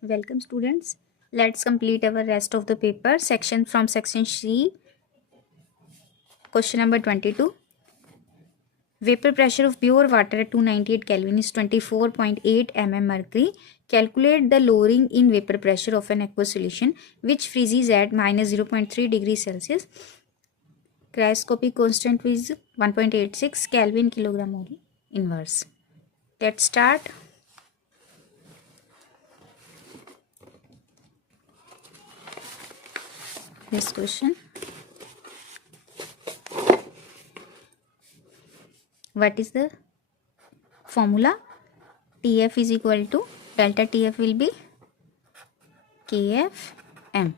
Welcome students. Let's complete our rest of the paper section from section C. Question number 22. Vapor pressure of pure water at 298 Kelvin is 24.8 mm mercury. Calculate the lowering in vapor pressure of an aqueous solution which freezes at minus 0.3 degrees Celsius. Cryoscopic constant is 1.86 Kelvin kilogram mole inverse. Let's start. This question. What is the formula? TF is equal to delta TF will be KFM.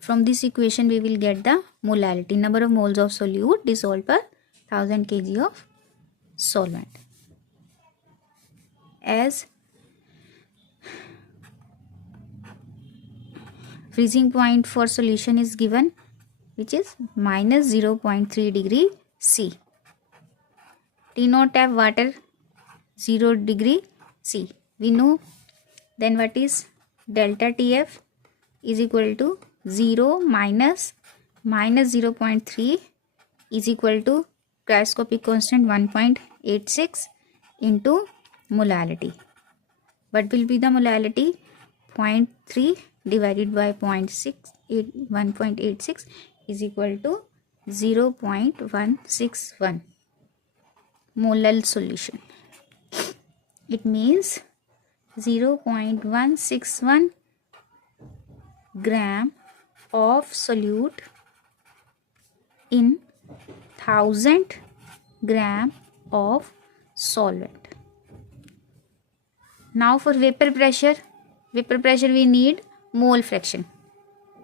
From this equation we will get the molality, number of moles of solute dissolved per 1000 kg of solvent. As freezing point for solution is given, which is minus 0.3 degree C. T naught F water 0 degree C. We know. Then what is delta TF is equal to 0 minus 0.3 is equal to cryoscopic constant 1.86 into molality. What will be the molality? 0.3 divided by 1.86 is equal to 0.161 molar solution. It means 0.161 gram of solute in 1000 gram of solvent. Now for vapor pressure we need mole fraction.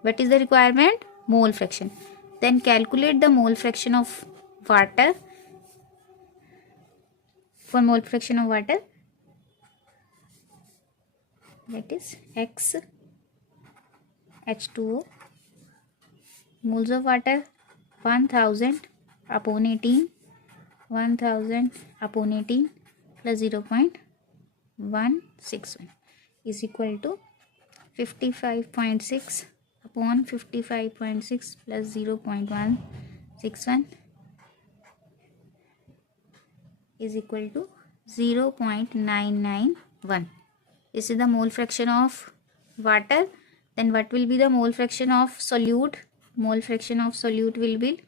What is the requirement? Mole fraction. Then calculate the mole fraction of water. For mole fraction of water, that is X H2O, moles of water 1000 upon 18 plus 0.161 is equal to 55.6 upon 55.6 plus 0.161 is equal to 0.991. This is the mole fraction of water. Then what will be the mole fraction of solute? Mole fraction of solute will be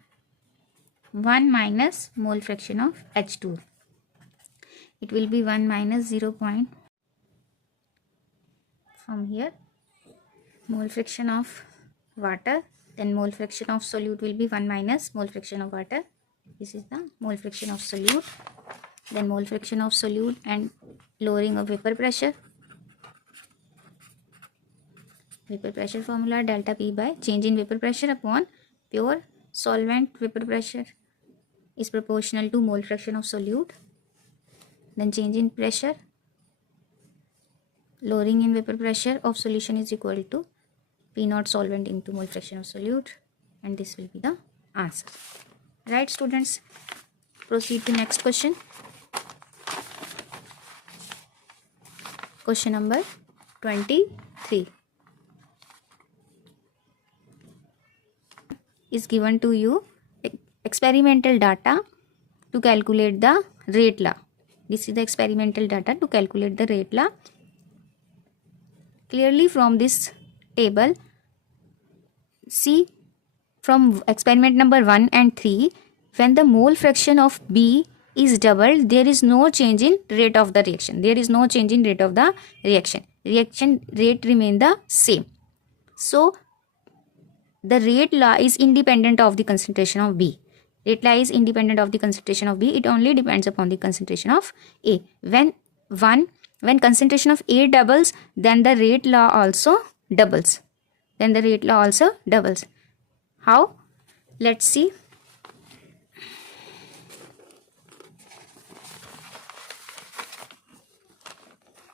1 minus mole fraction of H2. It will be 1 minus 0. From here, mole fraction of water, then mole fraction of solute will be 1 minus mole fraction of water. This is the mole fraction of solute. Then mole fraction of solute and lowering of vapor pressure. Vapor pressure formula delta P by change in vapor pressure upon pure solvent vapor pressure is proportional to mole fraction of solute. Then change in pressure, lowering in vapor pressure of solution is equal to P naught solvent into mole fraction of solute, and this will be the answer. Right students, proceed to next question. Question number 23 is given to you experimental data to calculate the rate law. This is the experimental data to calculate the rate law. Clearly from this table, see from experiment number 1 and 3, when the mole fraction of B is doubled, there is no change in rate of the reaction. Reaction rate remain the same. So the rate law is independent of the concentration of B. Rate law is independent of the concentration of B. It only depends upon the concentration of A. When concentration of A doubles, then the rate law also doubles. How? Let's see.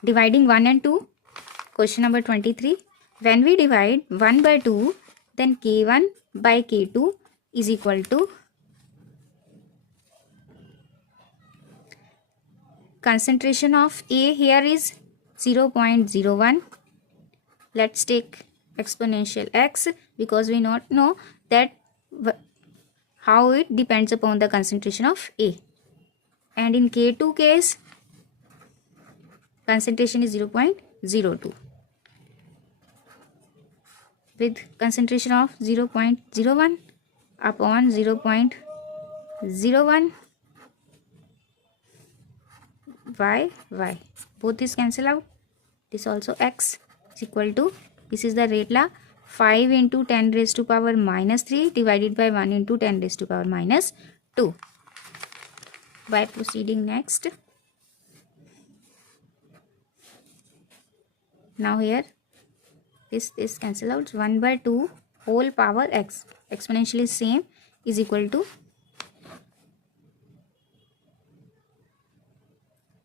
Dividing 1 and 2. Question number 23. When we divide 1 by 2, then K1 by K2 is equal to concentration of A here is 0.01 let's take exponential x, because we not know that how it depends upon the concentration of A. And in K2 case, concentration is 0.02. With concentration of 0.01 upon 0.01, y, both is cancel out. This also x is equal to, this is the rate law, 5 into 10 raised to power minus 3 divided by 1 into 10 raised to power minus 2. By proceeding next, now here this cancel out, 1 by 2 whole power x, exponential is same, is equal to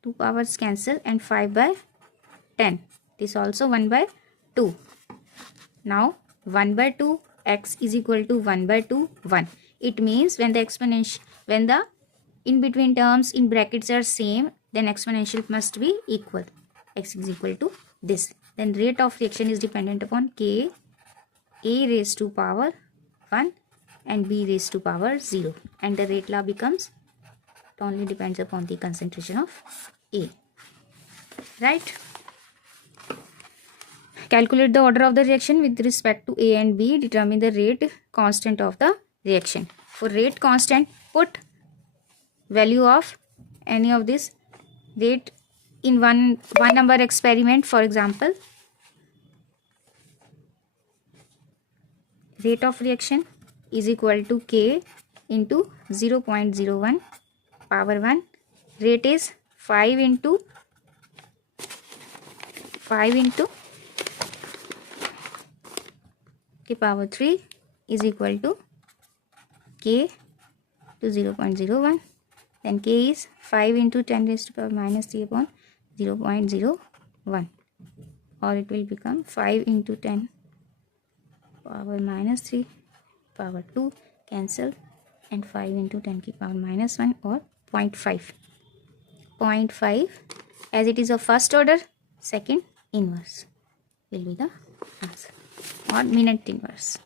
2 powers cancel and 5 by 10. This also 1 by 2. Now 1 by 2 x is equal to 1 by 2 1. It means when the exponential, when the in between terms in brackets are same, then exponential must be equal. X is equal to this. Then rate of reaction is dependent upon K, A raised to power 1 and B raised to power 0. And the rate law becomes, it only depends upon the concentration of A. Right? Calculate the order of the reaction with respect to A and B. Determine the rate constant of the reaction. For rate constant, put value of any of this rate in one number experiment. For example, rate of reaction is equal to K into 0.01 power 1. Rate is 5 into K power 3 is equal to K to 0.01. Then K is 5 into 10 raised to power minus 3 upon 0.01. Or it will become 5 into 10 power minus 3 power 2 cancel, and 5 into 10 ki power minus 1, or 0.5. 0.5, as it is of first order, second inverse will be the answer, or minute inverse,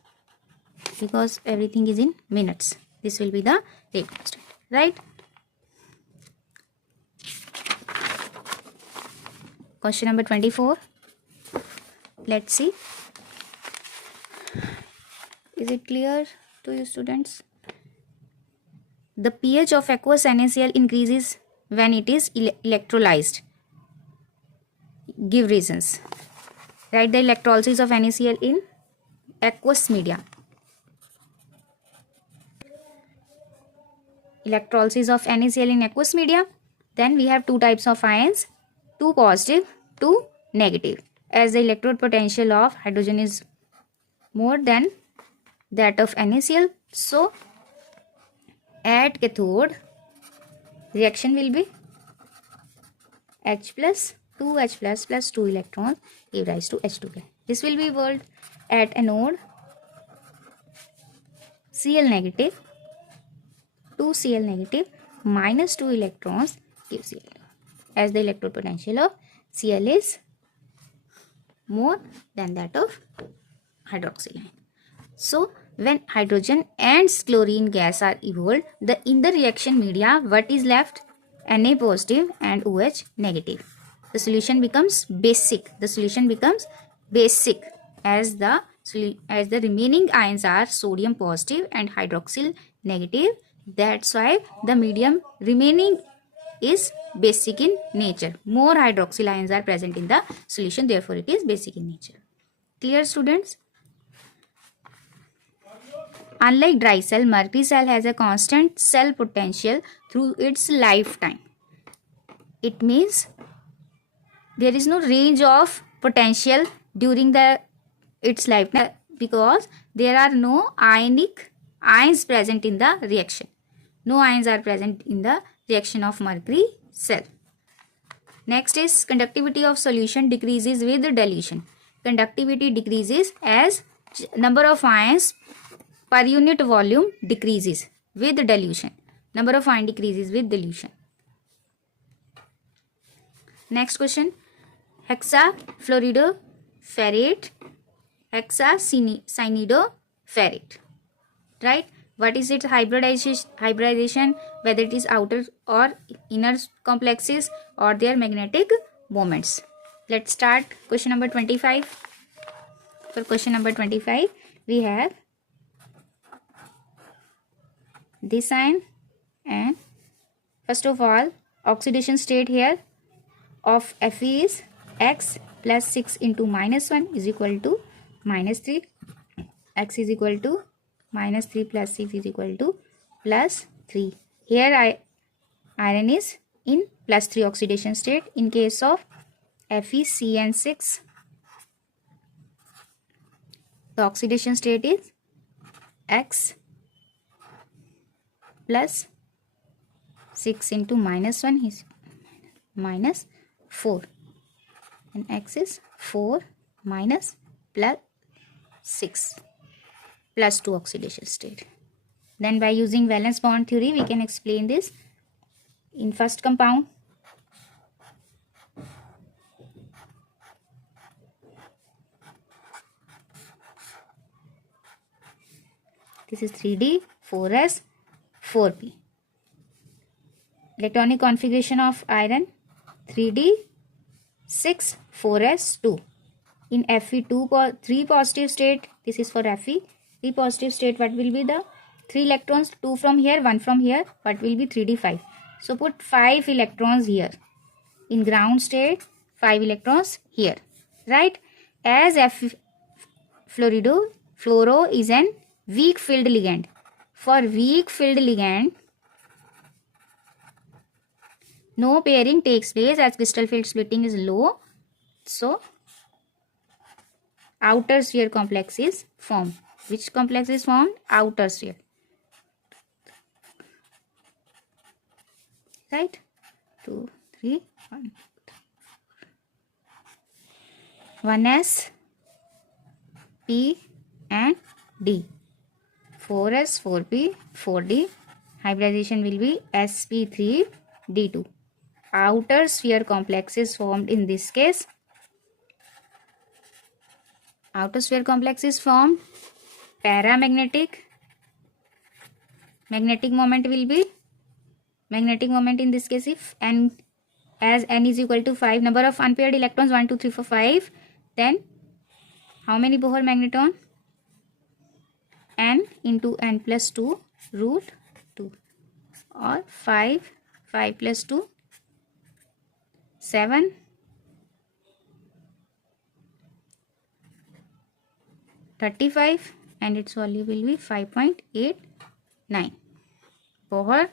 because everything is in minutes. This will be the rate constant, right? Question number 24. Let's see. Is it clear to you, students? The pH of aqueous NaCl increases when it is electrolyzed. Give reasons. Write the electrolysis of NaCl in aqueous media. Electrolysis of NaCl in aqueous media. Then we have two types of ions, two positive, two negative. As the electrode potential of hydrogen is more than that of NaCl, so at cathode reaction will be H plus 2H plus 2 electrons give rise to H2 gas. This will be evolved at anode Cl negative, 2 Cl negative minus 2 electrons give Cl, as the electrode potential of Cl is more than that of hydroxyl ion. So when hydrogen and chlorine gas are evolved, in the reaction media, what is left? Na positive and OH negative. The solution becomes basic. The solution becomes basic as the remaining ions are sodium positive and hydroxyl negative. That's why the medium remaining is basic in nature. More hydroxyl ions are present in the solution, therefore it is basic in nature. Clear, students? Unlike dry cell, mercury cell has a constant cell potential through its lifetime. It means there is no range of potential during its lifetime, because there are no ionic ions present in the reaction. No ions are present in the reaction of mercury cell. Next is conductivity of solution decreases with dilution. Conductivity decreases as number of ions per unit volume decreases with dilution. Number of ions decreases with dilution. Next question. Hexafluoridoferrate hexacyanidopherrate. Right? What is its hybridization? Whether it is outer or inner complexes or their magnetic moments. Let's start question number 25. For question number 25, we have this ion, and first of all, oxidation state here of Fe is x plus 6 into minus 1 is equal to minus 3. X is equal to minus 3 plus 6 is equal to plus 3. Here iron is in plus 3 oxidation state. In case of FeCN6, the oxidation state is x plus 6 into minus 1 is minus 4, and x is 4 minus plus 6 plus 2 oxidation state. Then by using valence bond theory, we can explain this. In first compound, this is 3D, 4S, 4P. Electronic configuration of iron 3D, 6, 4S, 2. In Fe2, 3 positive state, this is for Fe. 3 positive state, what will be the 3 electrons? 2 from here, 1 from here. What will be 3D, 5? So put 5 electrons here. In ground state, 5 electrons here. Right? As fluoro is an weak filled ligand. For weak filled ligand, no pairing takes place as crystal field splitting is low. So, outer sphere complex is formed. Which complex is formed? Outer sphere. Right? 2, 3, 1. 1S, P and D. 4S, 4P, 4D. Hybridization will be sp3, D2. Outer sphere complex is formed in this case. Outer sphere complex is formed. Paramagnetic. Magnetic moment will be, magnetic moment in this case, if n, as n is equal to 5, number of unpaired electrons 1, 2, 3, 4, 5, then how many Bohr magneton? N into n plus 2 root 2, or 5 plus 2, 7, 35, and its value will be 5.89 Bohr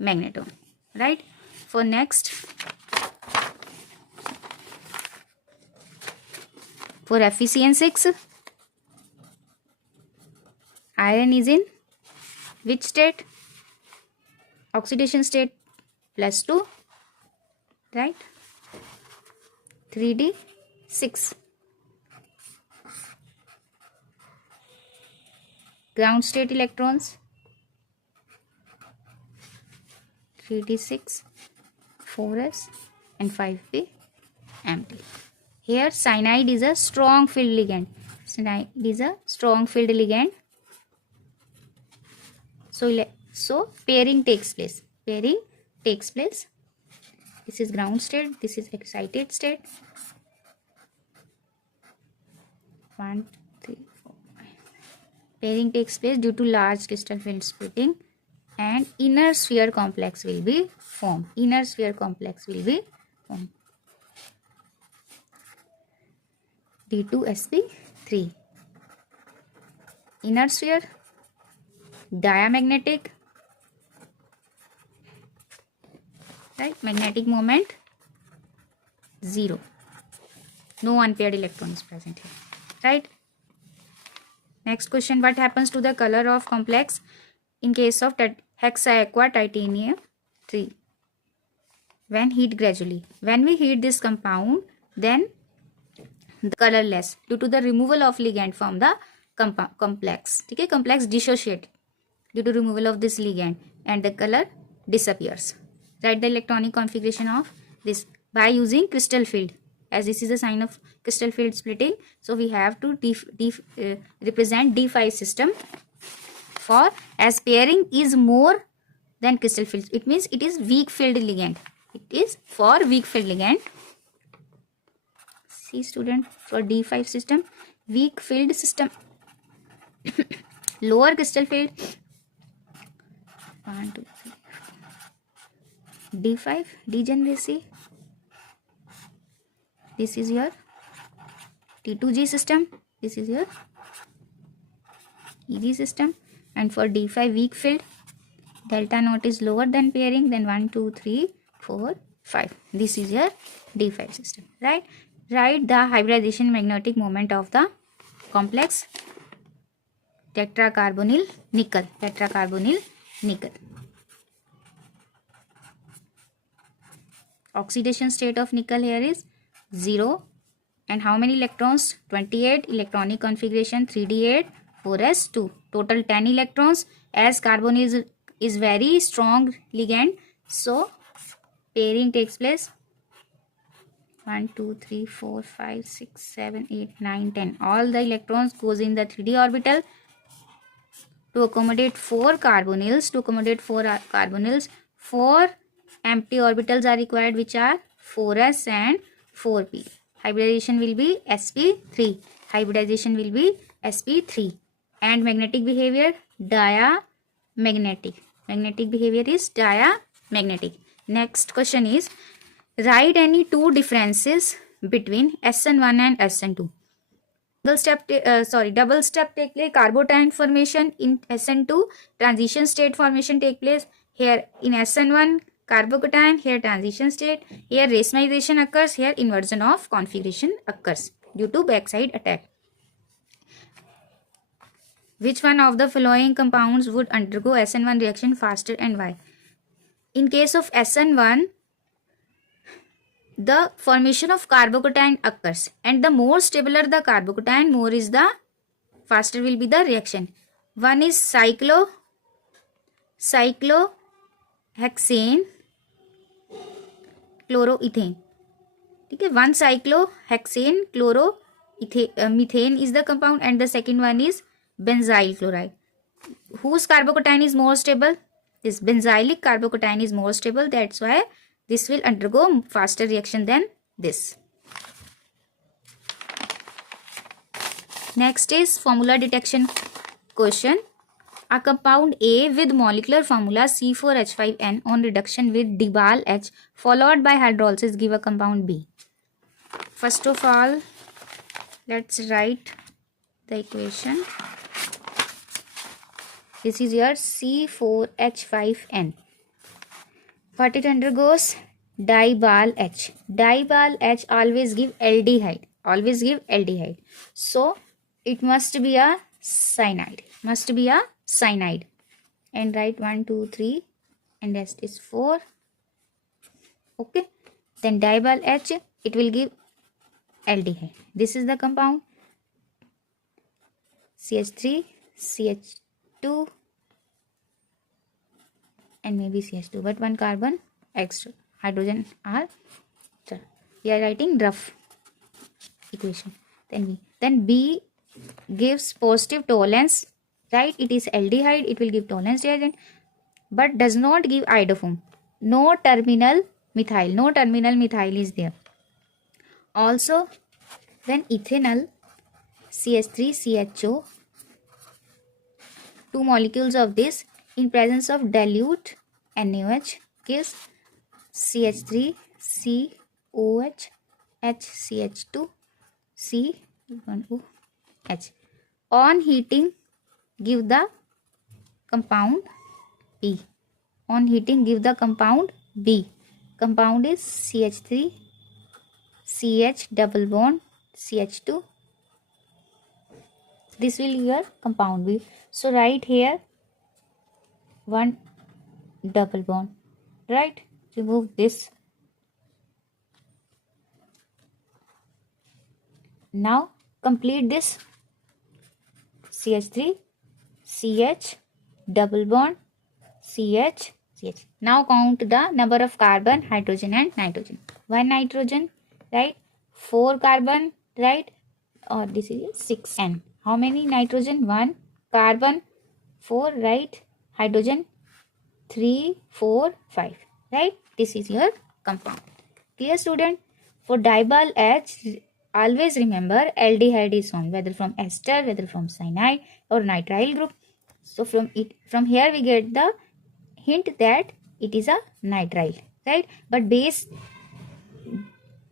magneton. Right? For next, for FeCN6, iron is in which state? Oxidation state plus 2. Right? 3D, 6. Ground state electrons 3d6, 4s, and 5p empty. Here cyanide is a strong filled ligand. Cyanide is a strong filled ligand. So pairing takes place. Pairing takes place. This is ground state. This is excited state. 1, 3, 4, 5. Pairing takes place due to large crystal field splitting, and inner sphere complex will be formed. Inner sphere complex will be formed. D2sp3. Inner sphere, diamagnetic. Right? Magnetic moment 0. No unpaired electron is present here. Right? Next question, what happens to the color of complex in case of hexaaqua titanium 3? When heat gradually. When we heat this compound, then the colorless due to the removal of ligand from the complex. Okay, complex dissociate due to removal of this ligand, and the color disappears. Write the electronic configuration of this by using crystal field, as this is a sign of crystal field splitting. So we have to represent d5 system for, as pairing is more than crystal field. It means it is weak filled ligand. It is for weak filled ligand. See student, for d5 system, weak filled system, lower crystal field. 1 2 3 d5 degeneracy. This is your T2G system. This is your EG system. And for d5 weak filled, delta naught is lower than pairing. Then 1 2 3 4 5. This is your d5 system, right? Write the hybridization magnetic moment of the complex tetracarbonyl nickel. Tetracarbonyl nickel. Oxidation state of nickel here is 0. And how many electrons? 28. Electronic configuration 3d8 4s2. Total 10 electrons. As carbon is very strong ligand, so pairing takes place. 1 2 3 4 5 6 7 8 9 10. All the electrons goes in the 3d orbital. To accommodate 4 carbonyls, 4 empty orbitals are required, which are 4s and 4p. Hybridization will be sp3. Hybridization will be sp3. And magnetic behavior, diamagnetic. Magnetic behavior is diamagnetic. Next question is, write any two differences between SN1 and SN2. Double step take place. Carbotine formation in SN2. Transition state formation take place. Here in SN1, carbocation. Here transition state. Here racemization occurs. Here inversion of configuration occurs due to backside attack. Which one of the following compounds would undergo SN1 reaction faster and why? In case of SN1, the formation of carbocation occurs, and the more stabler the carbocation, more is the faster will be the reaction. One is cyclohexane chloroethane. Okay, one cyclohexane chloromethane is the compound, and the second one is benzyl chloride. Whose carbocation is more stable? This benzylic carbocation is more stable. That's why this will undergo faster reaction than this. Next is formula detection question. A compound A with molecular formula C4H5N on reduction with Dibal H followed by hydrolysis give a compound B. First of all, let's write the equation. This is your C4H5N. What it undergoes? Dibal H. Dibal H always give aldehyde. Always give aldehyde. So it must be a cyanide. Must be a cyanide. And write 1, 2, 3 and rest is 4. Okay. Then dibal H, it will give aldehyde. This is the compound. CH3, CH2 and maybe CH2, but one carbon extra, hydrogen are. We are writing rough equation. Then B gives positive tolerance, right? It is aldehyde, it will give tolerance reagent, but does not give iodoform. No terminal methyl. No terminal methyl is there. Also, when ethanol CH3CHO, two molecules of this in presence of dilute NaOH gives CH3COH HCH2 C1OH. On heating give the compound B. On heating give the compound B. Compound is CH3 CH double bond CH2. This will be your compound B. So write here one double bond, right? Remove this. Now complete this. CH3 CH double bond CH CH. Now count the number of carbon, hydrogen and nitrogen. One nitrogen, right? 4 carbon, right? Or this is 6n. How many nitrogen? 1. Carbon 4, right? Hydrogen 3, 4, 5, right? This is your compound. Clear, student? For diol H, always remember aldehyde is on, whether from ester, whether from cyanide or nitrile group. So from here we get the hint that it is a nitrile, right? But base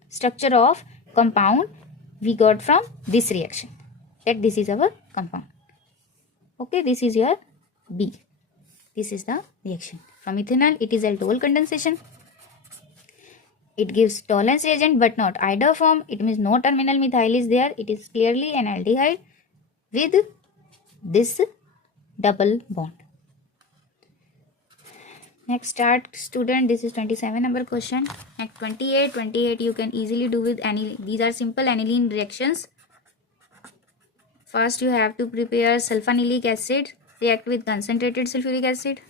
structure of compound we got from this reaction, that this is our compound. Okay, this is your B. This is the reaction. From ethanol, it is aldol condensation. It gives tolerance reagent but not ide form. It means no terminal methyl is there. It is clearly an aldehyde with this double bond. Next start, student. This is 27 number question. Next 28 you can easily do with aniline. These are simple aniline reactions. First you have to prepare sulfonilic acid, react with concentrated sulfuric acid,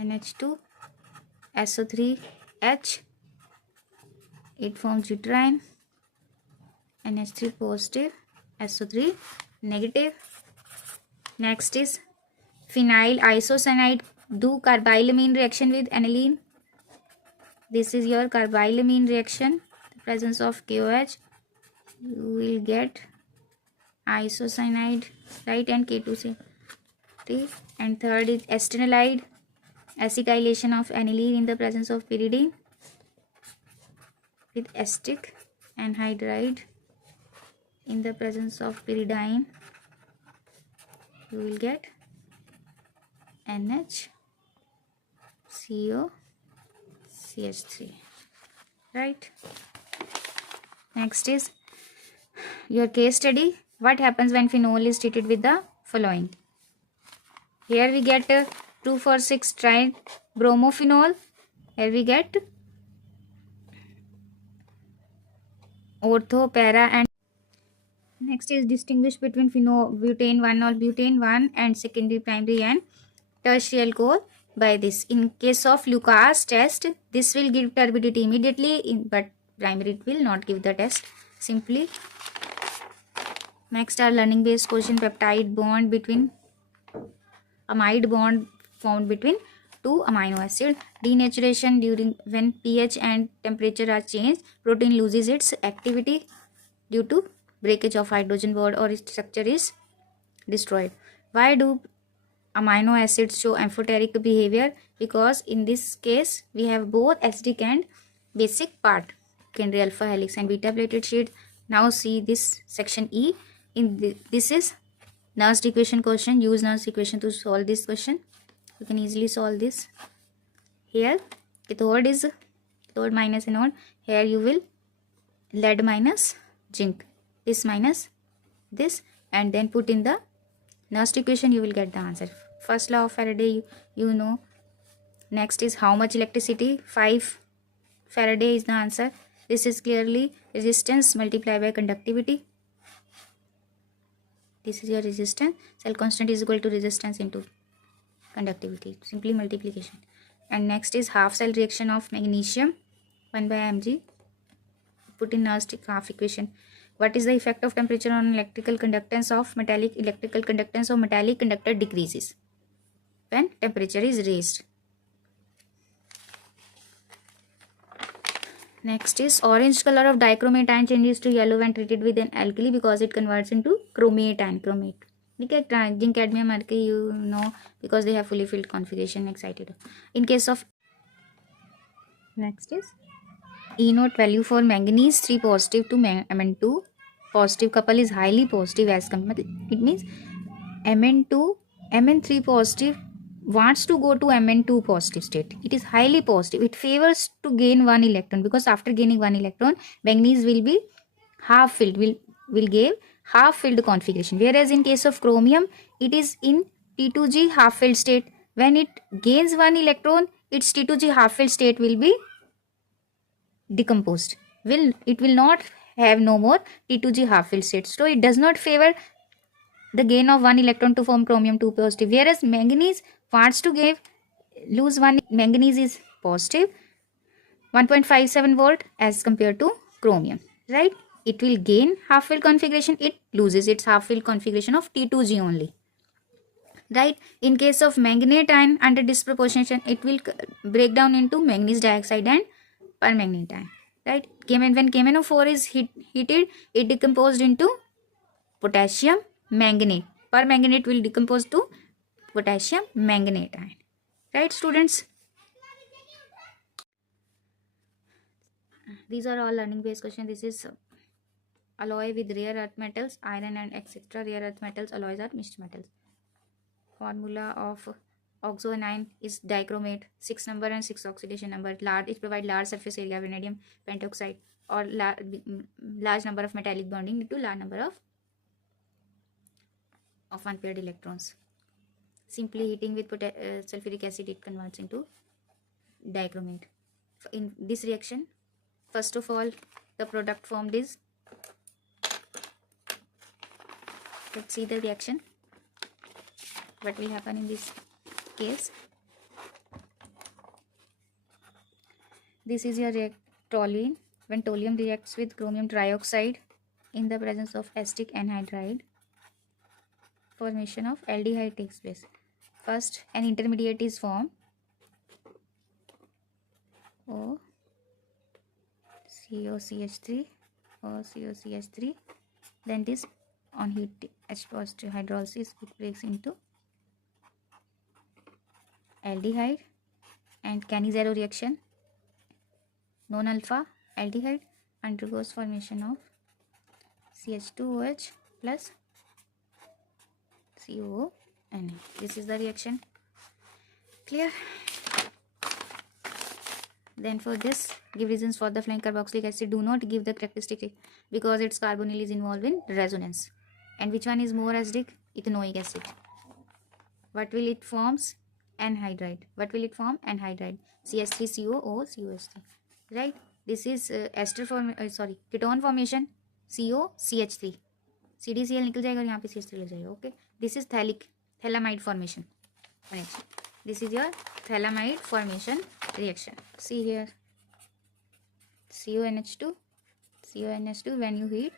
NH2, SO3H, it forms deuterine, NH3 positive, SO3 negative. Next is phenyl isocyanide, do carbylamine reaction with aniline. This is your carbylamine reaction, the presence of KOH, you will get isocyanide, right, and K2C. And third is acetanilide, acetylation of aniline in the presence of pyridine with acetic anhydride in the presence of pyridine, you will get NHCOCH3, right? Next is your case study. What happens when phenol is treated with the following? Here we get 2,4,6 tribromophenol. Here we get ortho, para, and next is distinguish between butane 1 or butane 1 and secondary, primary and tertiary alcohol by this. In case of Lucas test, this will give turbidity immediately, but primary it will not give the test simply. Next are learning based question. Peptide bond between amide bond formed between two amino acid. Denaturation during when pH and temperature are changed, protein loses its activity due to breakage of hydrogen bond or its structure is destroyed. Why do amino acids show amphoteric behavior? Because in this case we have both acidic and basic part, secondary alpha helix and beta plated sheet. Now see this section E. This is Nernst equation question. Use Nernst equation to solve this question. You can easily solve this. Here cathode is cathode minus anode. Here you will lead minus zinc, this minus this, and then put in the Nernst equation, you will get the answer. First law of Faraday you know. Next is how much electricity? 5 Faraday is the answer. This is clearly resistance multiplied by conductivity. This is your resistance. Cell constant is equal to resistance into conductivity, simply multiplication. And next is half cell reaction of magnesium 1 by mg. Put in Nernst half equation. What is the effect of temperature on electrical conductance of metallic? Electrical conductance of metallic conductor decreases when temperature is raised. Next is orange color of dichromate ion changes to yellow when treated with an alkali because it converts into chromate ion. Zinc cadmium mercury you know because they have fully filled configuration. Excited. In case of next is E note value for manganese 3 positive to Mn2 positive couple is highly positive as compared. It means Mn3 positive wants to go to Mn2 positive state. It is highly positive. It favors to gain one electron because after gaining one electron, manganese will be half filled, will give half filled configuration. Whereas in case of chromium, it is in T2G half filled state. When it gains one electron, its T2G half filled state will be decomposed. It will not have no more T2G half filled state. So it does not favor the gain of one electron to form chromium 2 positive. Whereas manganese wants to lose one. Manganese is positive 1.57 volt as compared to chromium, right? It will gain half fill configuration, it loses its half fill configuration of T2G only, right? In case of manganate ion under disproportionation, it will break down into manganese dioxide and permanganate ion, right? When KMnO4 is heated, it decomposed into potassium manganate. Permanganate will decompose to potassium manganate ion, right students? These are all learning based questions. This is alloy with rare earth metals, iron and etc. Rare earth metals, alloys are mixed metals. Formula of oxoanion is dichromate, 6 number and 6 oxidation number. Large, it provide large surface area, vanadium pentoxide, or large number of metallic bonding to large number of unpaired electrons. Simply heating with sulfuric acid, it converts into dichromate. In this reaction, first of all, the product formed is, let's see the reaction. What will happen in this case? This is your toluene. When toluene reacts with chromium trioxide in the presence of acetic anhydride, formation of aldehyde takes place. First, an intermediate is formed, O COCH3, O COCH3. Then this on heat H positive hydrolysis, it breaks into aldehyde, and Cannizzaro reaction, non-alpha aldehyde undergoes formation of CH2OH plus COONA. This is the reaction. Clear? Then for this, give reasons for the flying carboxylic acid. Do not give the characteristic because its carbonyl is involved in resonance. And which one is more acidic? Ethanoic acid. What will it forms? Anhydride. What will it form? Anhydride. CH3COOCOH3. Right? This is ketone formation, COCH3. CDCl निकल जाएगा और यहाँ पे CH3 लग जाएगा. Okay. This is thalamide formation. This is your thalamide formation reaction. See here, CONH2, when you heat,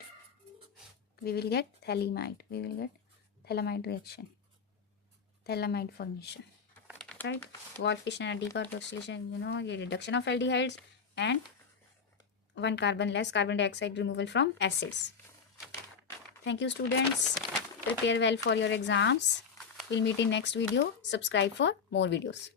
we will get thalamide. We will get thalamide reaction, thalamide formation, right? Wolff-Kishner and decarboxylation, the reduction of aldehydes and one carbon less, carbon dioxide removal from acids. Thank you students. Prepare well for your exams. We'll meet in next video. Subscribe for more videos.